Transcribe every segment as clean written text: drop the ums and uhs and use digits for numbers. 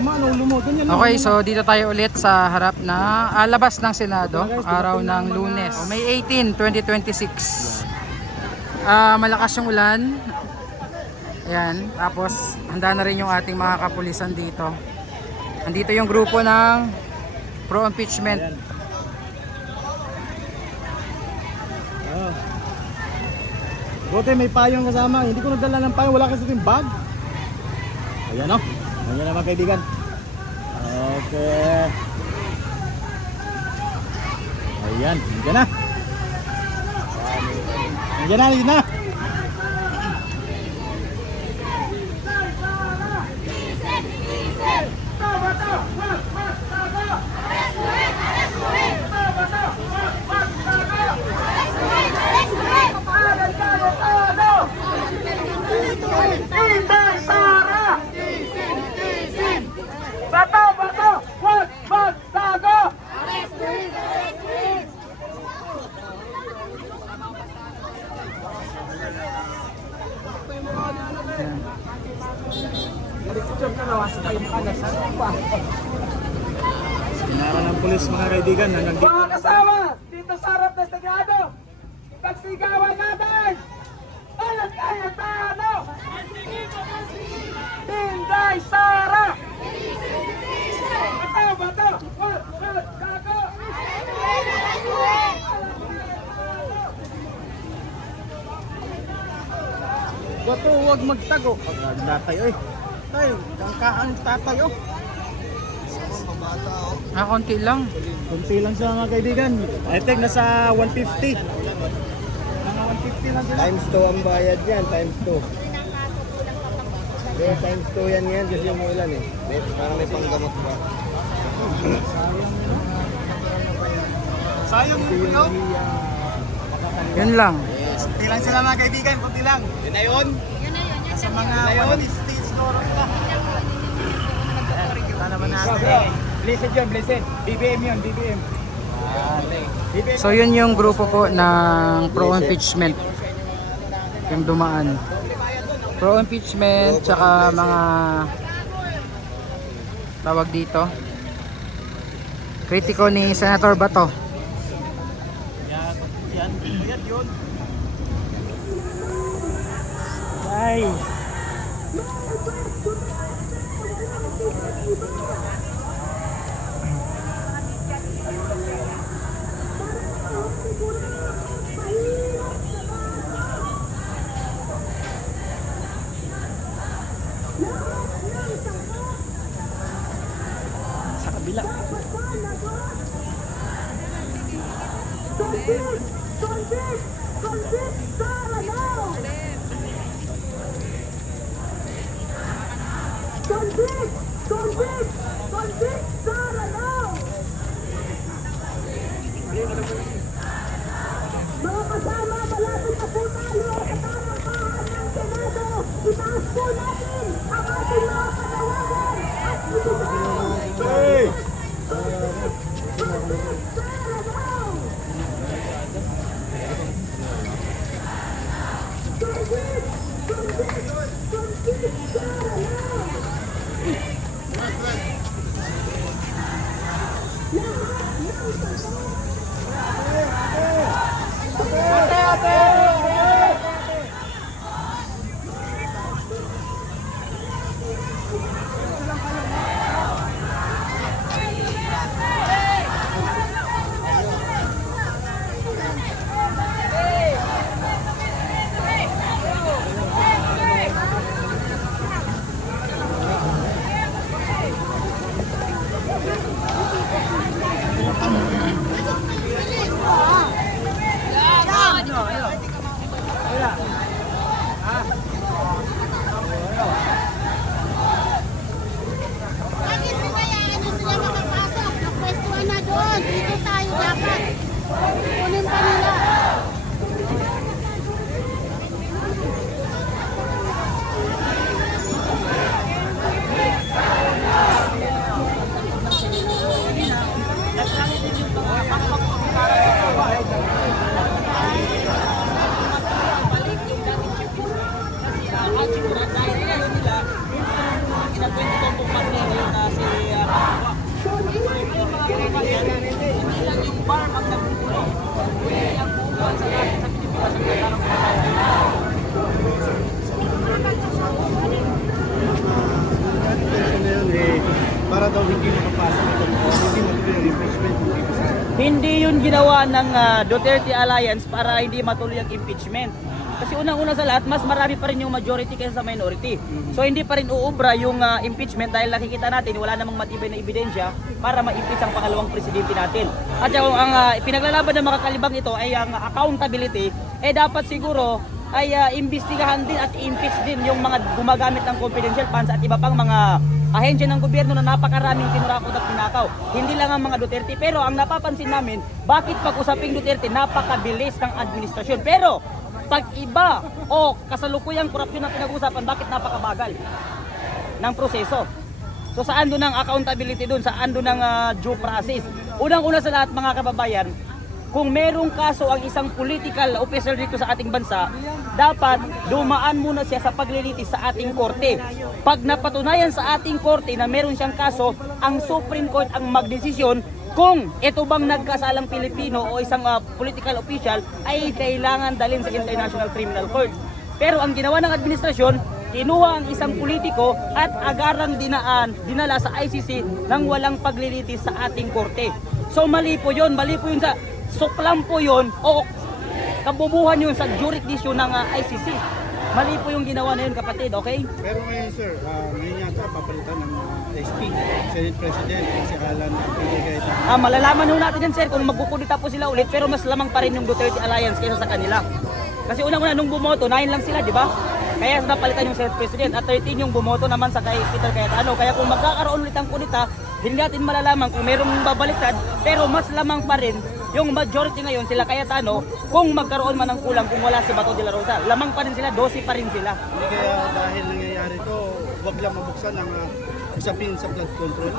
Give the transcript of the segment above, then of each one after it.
Okay, so dito tayo ulit sa harap na labas ng Senado, araw ng Lunes, May 18, 2026. Malakas yung ulan. Ayan, tapos handa na rin yung ating mga kapulisan dito. Andito yung grupo ng pro-impeachment. Buti may payong kasama. Hindi ko nadala ng payong. Wala kasi yung bag. Ayan o. Ayan naman kaibigan. Okay. Ayan. Nandiyan na. Nandiyan na. Nandiyan na. Sinara ng pulis mga kaibigan na nandito. Mga kasama, dito sa harap ng Senado, pagsigawan natin! Alat kaya tayo! Tinday Sara! Bato, bato! Wag, gago! Bato, huwag magtago. Pagkakatay eh. Tayo, kangkaan tatayo. Konti lang. Kunti lang sila mga kaibigan. I think nasa 150. Mga 150 lang sila. Times 2 ang bayad yan, times 2. Yeah, times 2 yan yan kasi yung ulan eh. Parang may panggamot ba? Sayang mo yun. Yun lang. Kunti lang sila mga kaibigan, kunti lang. Yun na yun. Sa mga 150 store ka. Kita naman natin. Blessed yun, blessed. BBM yun, BBM. So yun yung grupo po ng pro-impeachment. Yung dumaan. Pro-impeachment, tsaka mga tawag dito. Kritiko ni Senator Bato. Yan yun. Ay. Sa kabila. Mga kasama, malapit na po tayo sa tamang ng Senado. Itaas po natin ang ating mga panawagan at ibigay. Hey! farm ang nagtutulong. Hindi ang buong bansa natin sa Pilipinas ang kailangan para daw hindi makapasok ito, hindi matuloy ang impeachment dito sa Hindi yun ginawa ng Duterte Alliance para hindi matuloy ang impeachment. Kasi unang-una sa lahat, mas marami pa rin yung majority kaysa sa minority. So hindi pa rin uubra yung impeachment dahil nakikita natin wala namang matibay na ebidensya para ma-impeach ang pangalawang presidente natin. At yung ang pinaglalaban ng mga kalibang ito ay ang accountability, dapat siguro ay imbestigahan din at impeach din yung mga gumagamit ng confidential funds at iba pang mga ahensya ng gobyerno na napakaraming kinurakot at pinakaw. Hindi lang ang mga Duterte, pero ang napapansin namin, bakit pag-usaping Duterte napakabilis ng administrasyon. Pero pag iba o kasalukuyang korupsyon na pinag-usapan, bakit napakabagal ng proseso? So saan doon ang accountability doon? Saan doon ang due process? Unang-una sa lahat mga kababayan, kung merong kaso ang isang political officer dito sa ating bansa, dapat dumaan muna siya sa paglilitis sa ating korte. Pag napatunayan sa ating korte na meron siyang kaso, ang Supreme Court ang magdesisyon kung ito bang nagkasalang Pilipino o isang political official ay kailangan dalhin sa International Criminal Court. Pero ang ginawa ng administrasyon, kinuha ang isang politiko at agarang dinala sa ICC nang walang paglilitis sa ating korte. So mali po yun sa suklam po yun o kabubuhan yun sa jurisdiction ng ICC. Mali po yung ginawa na yun, kapatid, okay? Pero ngayon sir, ngayon yata papalitan ng SP, Senate President, si Alan Pinigayta. Malalaman ho natin yan, sir, kung magkukudita po sila ulit, pero mas lamang pa rin yung Duterte Alliance kaysa sa kanila. Kasi unang-una nung bumoto, 9 lang sila, di ba? Kaya napalitan yung Senate President at 13 yung bumoto naman sa kay Peter Cayetano. Kaya kung magkakaroon ulit ang kudita, hindi natin malalaman kung mayroong babaliktad, pero mas lamang pa rin yung majority ngayon sila Cayetano kung magkaroon man ng kulang kung wala si Bato de la Rosa. Lamang pa rin sila, 12 pa rin sila. Hindi kaya dahil nangyayari to, wag lang mabuksan ang usapin sa flood control?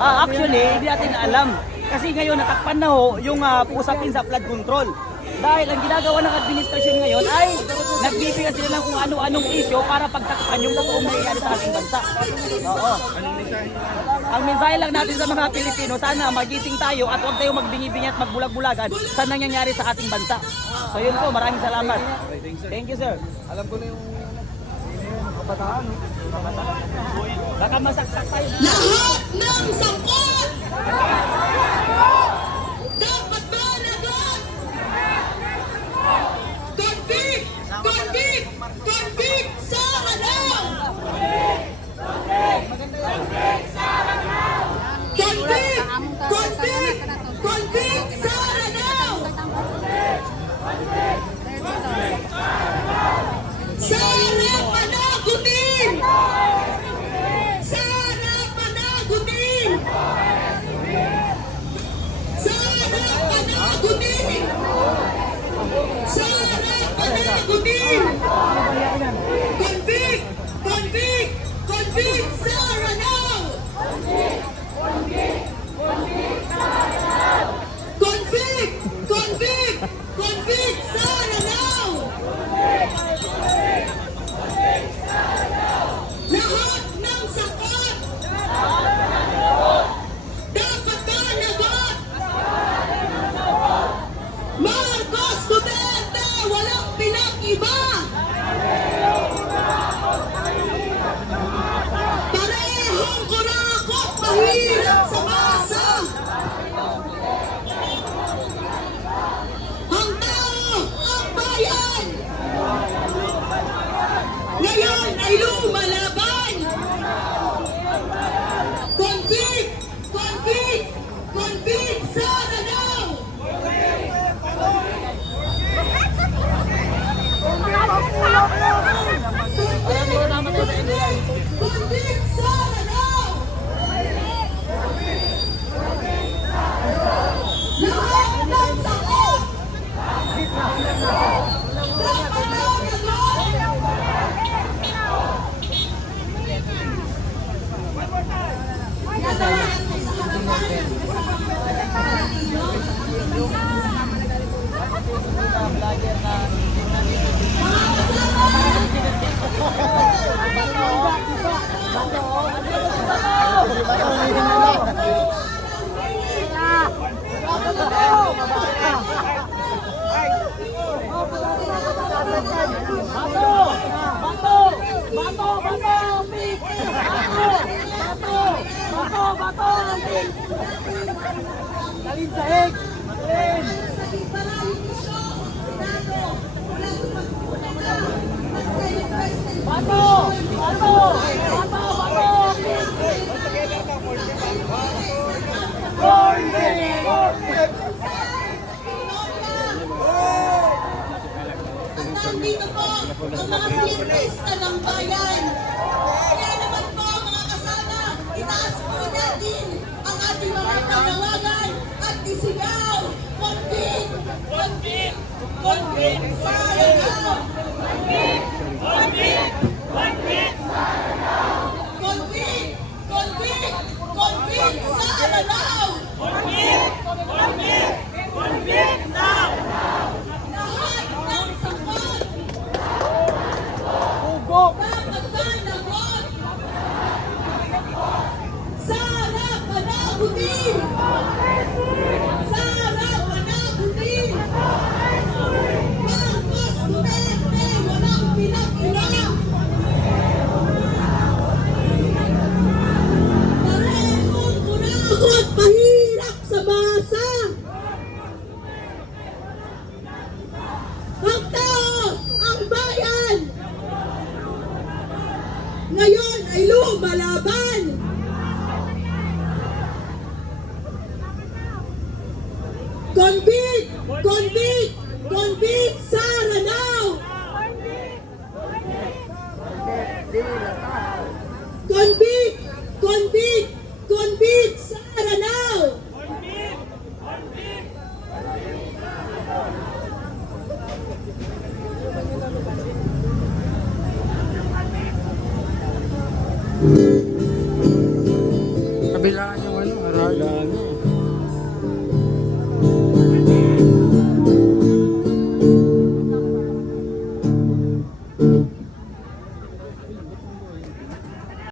Actually, hindi natin alam. Kasi ngayon natakpan na ho yung usapin sa flood control. Dahil ang ginagawa ng administrasyon ngayon ay nagbibigay sila ng kung ano-anong issue para pagtakpan yung totoong nangyayari sa ating bansa. Oo. Anong mensahe? Ang mensahe lang natin sa mga Pilipino, sana magising tayo at huwag tayong magbingi-bingi at magbulag-bulagan sa nangyayari sa ating bansa. So yun po, maraming salamat. Thank you, sir. Alam ko na yung Kabataan. Baka masaksak tayo. Lahat ng sangkot dapat managot. Convict! Convict! Convict sa halaw! Convict! Convict! Convict sa halaw! Sarap panagutin! Sarap panagutin! Sarap panagutin! Sarap panagutin! Convict! Convict! Convict Sara now! Convict! Convict! Convict Sara now! Lahat ng sapat dapat managot. Marcos Duterte, walang pinag-iba. Parehong kurakot, mahirap sa masa. Ang tao, ang bayan, ngayon ay lumalaban. Convict! Convict! Convict Sara now! Convict Sara now! Lahat ng sakot! Dapat Bato, pink! Bato, pink! Dalhin sa hig! Dalhin! Bato, Nandito po ang mga siyentista ng bayan. Kaya naman po mga kasama, itaas po natin ang ating mga panawagan at isigaw. Convict! Convict! Convict sa Lanao! Convict! Convict! Convict sa Lanao! Convict! Convict! Convict sa Lanao! Convict! Convict! Convict sa Lanao! Lahat ng sapat dapat managot sa harap panagutin! Sa harap panagutin! Marcos Duterte, walang pinag-ina! Parehong kunakot, mahirap sa masa! Ang tao, ang bayan! Ngayon ay lumalaban! Convict! Convict! Convict sa Lanao! Convict! Convict! Convict sa Lanao! Kabilaan yung ano, Haral.